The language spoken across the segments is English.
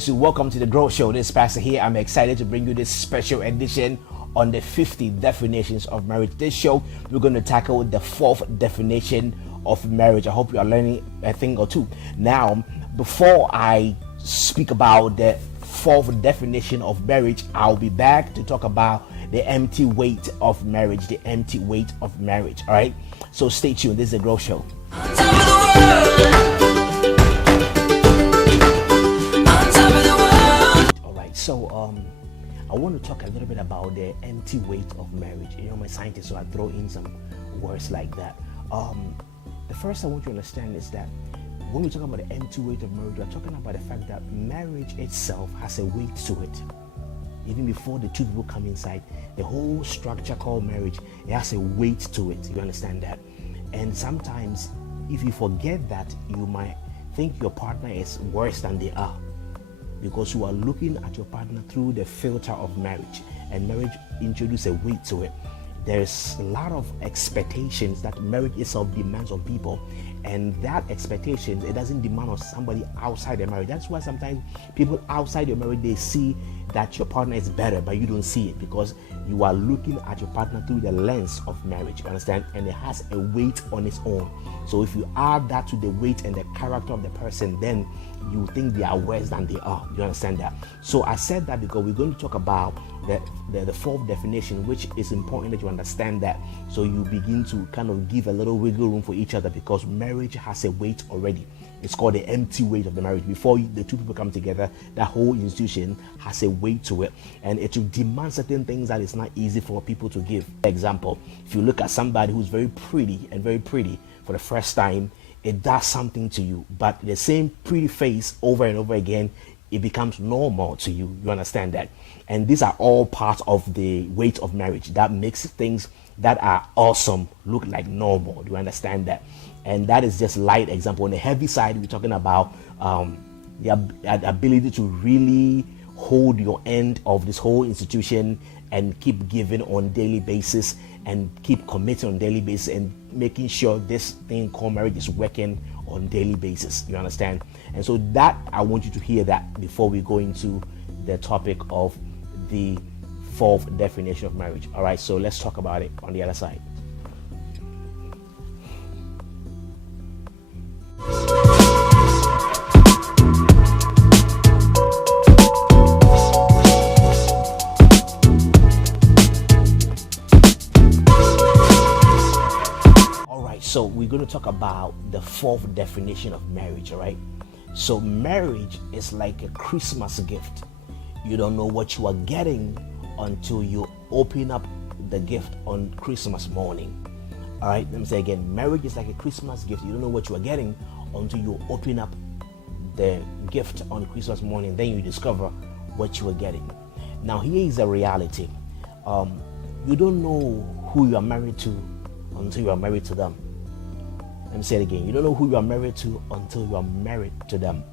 bless you. Welcome to the Growth Show. This is Pastor here. I'm excited to bring you this special edition on the 50 definitions of marriage. This show, we're going to tackle the fourth definition of marriage. I hope you are learning a thing or two. Now, before I speak about the fourth definition of marriage, I'll be back to talk about the empty weight of marriage. The empty weight of marriage. All right. So stay tuned. This is the Growth Show. So I want to talk a little bit about the empty weight of marriage. You know, I'm a scientist, so I throw in some words like that. The first I want you to understand is that when we talk about the empty weight of marriage, we're talking about the fact that marriage itself has a weight to it. Even before the two people come inside, the whole structure called marriage, it has a weight to it. You understand that? And sometimes, if you forget that, you might think your partner is worse than they are, because you are looking at your partner through the filter of marriage, and marriage introduces a weight to it. There's a lot of expectations that marriage itself demands on people, and that expectation, it doesn't demand on somebody outside the marriage. That's why sometimes people outside your marriage, they see that your partner is better, but you don't see it because you are looking at your partner through the lens of marriage. You understand? And it has a weight on its own. So if you add that to the weight and the character of the person, then you think they are worse than they are. You understand that? So I said that because we're going to talk about the fourth definition, which is important that you understand that, so you begin to kind of give a little wiggle room for each other, because marriage has a weight already. It's called the empty weight of the marriage. Before the two people come together, that whole institution has a weight to it, and it will demand certain things that it's not easy for people to give. For example, if you look at somebody who's very pretty for the first time, it does something to you, but the same pretty face over and over again, it becomes normal to you. You understand that? And these are all parts of the weight of marriage that makes things that are awesome look like normal. Do you understand that? And that is just light example. On the heavy side, we're talking about the ability to really hold your end of this whole institution and keep giving on daily basis and keep committing on daily basis and making sure this thing called marriage is working on daily basis. You understand? And so that, I want you to hear that before we go into the topic of the fourth definition of marriage. All right, so let's talk about it on the other side. So we're going to talk about the fourth definition of marriage, all right? So marriage is like a Christmas gift. You don't know what you are getting until you open up the gift on Christmas morning. All right, let me say again, marriage is like a Christmas gift. You don't know what you are getting until you open up the gift on Christmas morning. Then you discover what you are getting. Now here is the reality. You don't know who you are married to until you are married to them. Let me say it again. You don't know who you are married to until you are married to them.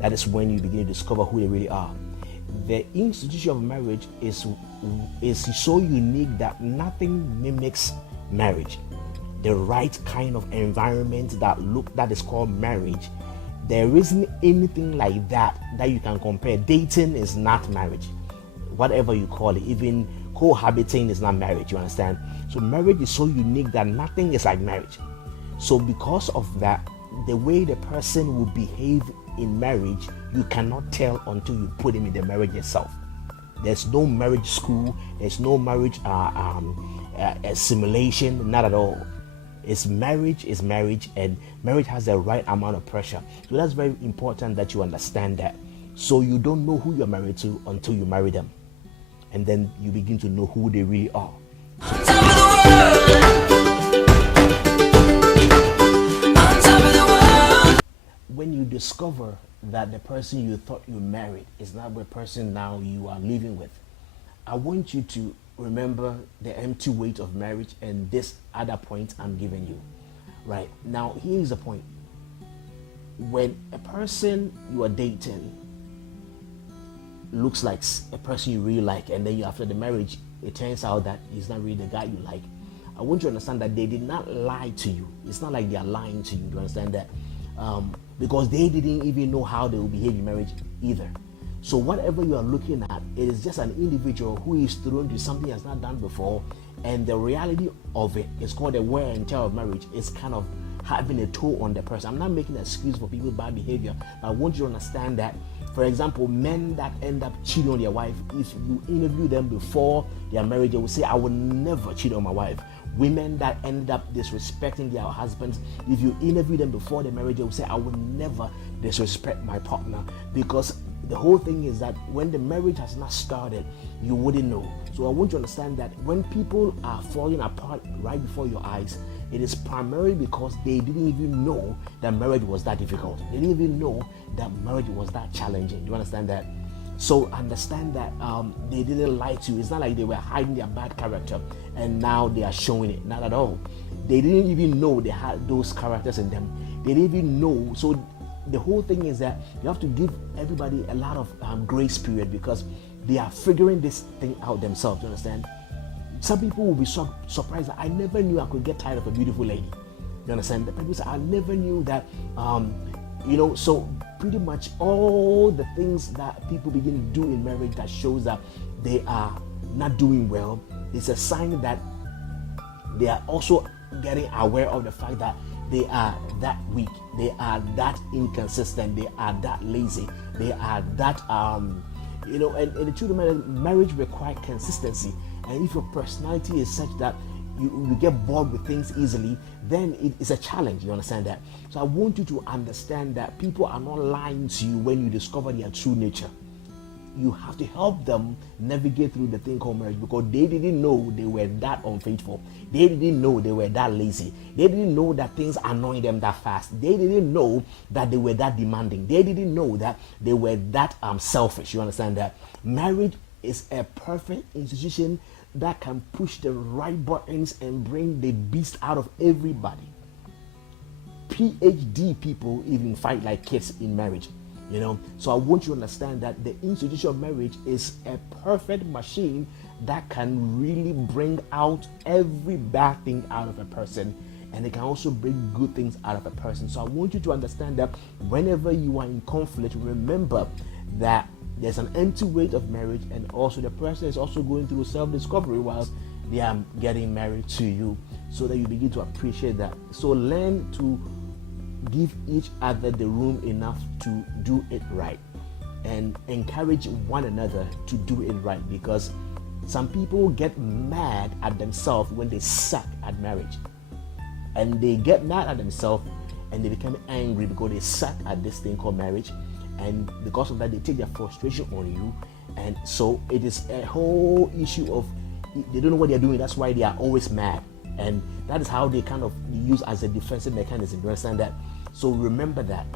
That is when you begin to discover who they really are. The institution of marriage is so unique that nothing mimics marriage. The right kind of environment that is called marriage, there isn't anything like that you can compare. Dating is not marriage. Whatever you call it, even cohabiting is not marriage. You understand? So marriage is so unique that nothing is like marriage. So because of that, the way the person will behave in marriage, you cannot tell until you put him in the marriage itself. There's no marriage school. There's no marriage simulation. Not at all. Marriage is marriage, and marriage has the right amount of pressure. So that's very important that you understand that. So you don't know who you're married to until you marry them, and then you begin to know who they really are. When you discover that the person you thought you married is not the person now you are living with, I want you to remember the empty weight of marriage and this other point I'm giving you. Right now, here's the point. When a person you are dating looks like a person you really like, and then after the marriage, it turns out that he's not really the guy you like, I want you to understand that they did not lie to you. It's not like they are lying to you. Do you understand that? Because they didn't even know how they will behave in marriage either. So whatever you are looking at, it is just an individual who is thrown to something he has not done before, and the reality of it is called the wear and tear of marriage. Is kind of having a toll on the person. I'm not making an excuse for people's bad behavior, but I want you to understand that, for example, men that end up cheating on their wife, if you interview them before their marriage, they will say, I will never cheat on my wife. Women that end up disrespecting their husbands, if you interview them before the marriage, they will say, I will never disrespect my partner. Because the whole thing is that when the marriage has not started, you wouldn't know. So I want you to understand that when people are falling apart right before your eyes, it is primarily because they didn't even know that marriage was that difficult. They didn't even know that marriage was that challenging. Do you understand that? So understand that they didn't lie to you. It's not like they were hiding their bad character and now they are showing it. Not at all. They didn't even know they had those characters in them. They didn't even know. So the whole thing is that you have to give everybody a lot of grace period, because they are figuring this thing out themselves. You understand? Some people will be surprised that I never knew I could get tired of a beautiful lady. You understand? The people say, I never knew that, so pretty much all the things that people begin to do in marriage that shows that they are not doing well, it's a sign that they are also getting aware of the fact that they are that weak, they are that inconsistent, they are that lazy, they are that, and the truth of the matter, marriage requires consistency. And if your personality is such that you get bored with things easily, then it is a challenge. You understand that? So I want you to understand that people are not lying to you when you discover their true nature. You have to help them navigate through the thing called marriage, because they didn't know they were that unfaithful. They didn't know they were that lazy. They didn't know that things annoyed them that fast. They didn't know that they were that demanding. They didn't know that they were that selfish. You understand that? Marriage is a perfect institution that can push the right buttons and bring the beast out of everybody. PhD people even fight like kids in marriage. So I want you to understand that the institution of marriage is a perfect machine that can really bring out every bad thing out of a person, and it can also bring good things out of a person. So I want you to understand that whenever you are in conflict, remember that there's an empty weight of marriage, and also the person is also going through self-discovery whilst they are getting married to you, so that you begin to appreciate that. So learn to give each other the room enough to do it right, and encourage one another to do it right, because some people get mad at themselves when they suck at marriage, and they get mad at themselves and they become angry because they suck at this thing called marriage, and because of that they take their frustration on you, and so it is a whole issue of they don't know what they're doing. That's why they are always mad, and that is how they kind of use as a defensive mechanism. You understand that? So remember that.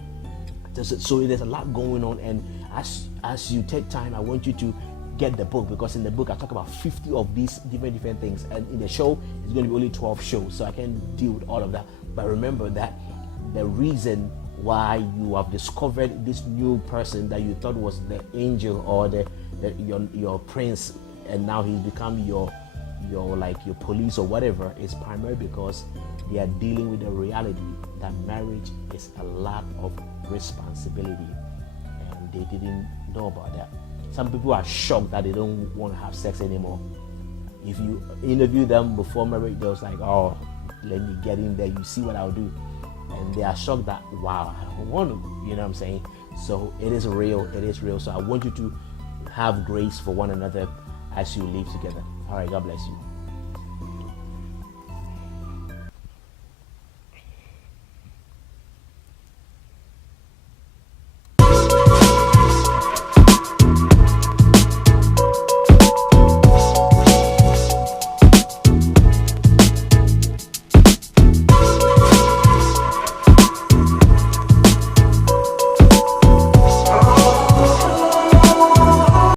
So there's a lot going on, and as you take time, I want you to get the book, because in the book I talk about 50 of these different things, and in the show it's going to be only 12 shows, so I can't deal with all of that. But remember that the reason why you have discovered this new person that you thought was the angel or your prince, and now he's become your police or whatever, is primarily because they are dealing with the reality that marriage is a lot of responsibility, and they didn't know about that. Some people are shocked that they don't want to have sex anymore. If you interview them before marriage, they're like, oh, let me get in there, you see what I'll do. And they are shocked that, wow, I don't want to, you know what I'm saying? So it is real. So I want you to have grace for one another as you live together. All right, God bless you.